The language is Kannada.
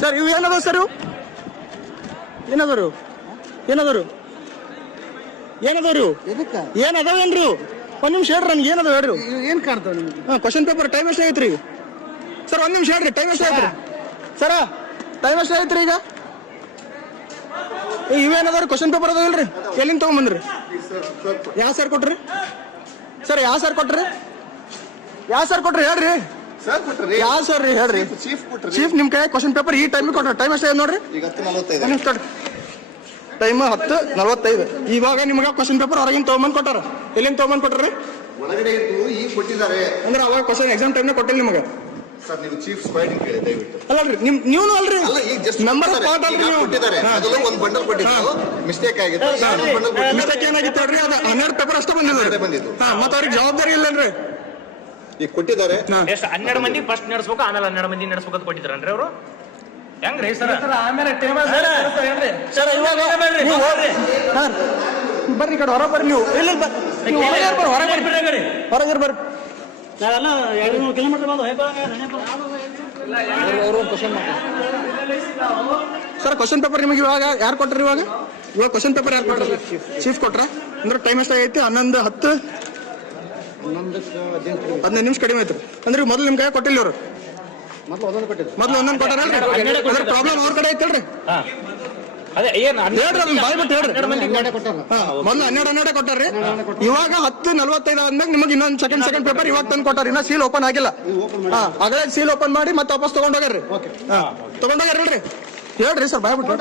ಸರ್ ಇವು ಏನದ ಸರ್ ಇವು ಏನದವ್ರು ಏನದವ್ರು ಏನದವ್ರು ಏನದವೇನ್ರಿ ಒಂದ್ ನಿಮಿಷ ಹೇಳ್ರಿ ನನ್ಗೆ ಏನದ ಹೇಳ್ರಿ ಏನ್ ಕಾಣ್ತಾವ ನಿಮ್ಗೆ? ಕ್ವಶನ್ ಪೇಪರ್ ಟೈಮ್ ಎಷ್ಟು ಆಗೈತ್ರಿ ಸರ್ ಒಂದ್ ನಿಮಿಷ ಹೇಳ್ರಿ ಟೈಮ್ ಎಷ್ಟು ಆಗೈತ್ರಿ ಸರ ಟೈಮ್ ಎಷ್ಟು ಆಗೈತ್ರಿ ಈಗ ಇವೇನದವ್ರಿ ಕ್ವಶನ್ ಪೇಪರ್ ಅದಾವಲ್ರಿ ಎಲ್ಲಿಂದ ತಗೊಂಬಂದ್ರಿ ಯಾವ ಸರ್ ಕೊಟ್ರಿ ಸರ್ ಯಾವ ಸರ್ ಕೊಟ್ರಿ ಯಾವ ಸರ್ ಕೊಟ್ರಿ ಹೇಳ್ರಿ ಯಾವ ಸರ್ ರೀ ಹೇಳ್ರಿ ಚೀಫ್ ನಿಮ್ ಕೈ ಕ್ವಶನ್ ಪೇಪರ್ ಈ ಟೈಮ್ ಕೊಟ್ರ ಟೈಮ್ ಎಷ್ಟ ನೋಡ್ರಿ ಟೈಮ್ 10:45 ಇವಾಗ ನಿಮ್ಗೆ ಕ್ವಶನ್ ಪೇಪರ್ ಹೊರಗಿನ ತಗೊಂಬಂದ್ ಕೊಟ್ಟಾರ ಎಲ್ಲಿಂದ ತಗೊಂಬಂದ್ ಕೊಟ್ರಿ ಒಳಗಡೆ ಇದ್ದು ಈಗ ಕೊಟ್ಟಿದ್ದಾರೆ ಅಂದ್ರೆ ಅವಾಗ ಕ್ವಶನ್ ಎಕ್ಸಾಮ್ ಟೈಮ್ ಕೊಟ್ಟಿಲ್ಲ ನಿಮಗೆ ಸರ್ ನೀವು ಚೀಫ್ ಸ್ಕ್ವಾಡಿಂಗ್ ಕೇಳಿ ದಯವಿಟ್ಟು ಅಲ್ರಿ ನೀವು ಅಲ್ರಿ ನಂಬರ್ ಕೊಟ್ಟಿದ್ದಾರೆ ಅದೆಲ್ಲ ಒಂದು ಬಂಡಲ್ ಕೊಟ್ಟಿದ್ದು ಮಿಸ್ಟೇಕ್ ಆಗಿತ್ತು ಮಿಸ್ಟೇಕ್ ಏನಾಗಿತ್ತು ಹೇಳ್ರಿ ಅದು 12 ಪೇಪರ್ ಅಷ್ಟೇ ಬಂದಿದ್ದು ಮತ್ತೆ ಅವ್ರಿಗೆ ಜವಾಬ್ದಾರಿ ಇಲ್ಲನ್ರಿ ಈಗ ಕೊಟ್ಟಿದ್ದಾರೆ ಎಷ್ಟು 12 ಮಂದಿ ಫಸ್ಟ್ ನಡೆಸ್ಬೇಕು ಆಮೇಲೆ 12 ಮಂದಿ ನಡೆಸ್ಬೇಕಂತ ಕೊಟ್ಟಿದ್ರನ್ರಿ ಅವರು ಹೆಂಗ್ರಿ ಸರ್ ಆಮೇಲೆ ಸರ್ ಇವಾಗ ಬರ್ರಿ ಈ ಕಡೆ ಹೊರ ಬರ್ರಿ ನೀವು ಇಲ್ಲ ಹೊರಗೆ ಬರ್ರಿ ನಾವೆಲ್ಲ 200 ಕಿಲೋಮೀಟರ್ ಬಂದು ಸರ್ ಕ್ವಶನ್ ಪೇಪರ್ ನಿಮಗೆ ಇವಾಗ ಯಾರು ಕೊಟ್ರಿ ಇವಾಗ ಕ್ವಶನ್ ಪೇಪರ್ ಯಾರು ಕೊಟ್ರಿ ಚೀಫ್ ಕೊಟ್ರ ಅಂದ್ರೆ ಟೈಮ್ ಎಷ್ಟಾಗೈತಿ 11:10 15 ನಿಮಿಷ ಕಡಿಮೆ ಐತ್ರಿ ಅಂದ್ರೆ ಮೊದಲು ನಿಮ್ ಕೈ ಕೊಟ್ಟಿಲ್ಲ ಇವರು ಮೊದಲು ಒಂದೊಂದು ಕೊಟ್ಟಾರ ಪ್ರಾಬ್ಲಮ್ ಅವ್ರ ಕಡೆ ಐತಲ್ರಿ ಅದೇ ಏನ್ ಹೇಳ್ರಿ ಅದನ್ನ ಬಾಯ್ ಬಿಟ್ಟು ಹೇಳ್ರಿ ಮೊದಲು 12 ಕೊಟ್ಟಾರ್ರಿ ಇವಾಗ 10:45 ಆದ್ಮೇಲೆ ನಿಮಗೆ ಇನ್ನೊಂದು ಸೆಕೆಂಡ್ ಪೇಪರ್ ಇವಾಗ ತಂದು ಕೊಟ್ಟಾರ ಇನ್ನ ಸೀಲ್ ಓಪನ್ ಆಗಿಲ್ಲ ಆಗಲೇ ಸೀಲ್ ಓಪನ್ ಮಾಡಿ ಮತ್ತೆ ವಾಪಸ್ ತಗೊಂಡೋಗ್ರಿ ತಗೊಂಡೋಗ್ರಿ ಹೇಳ್ರಿ ಸರ್ ಬಾಯ್ ಬಿಟ್ಟು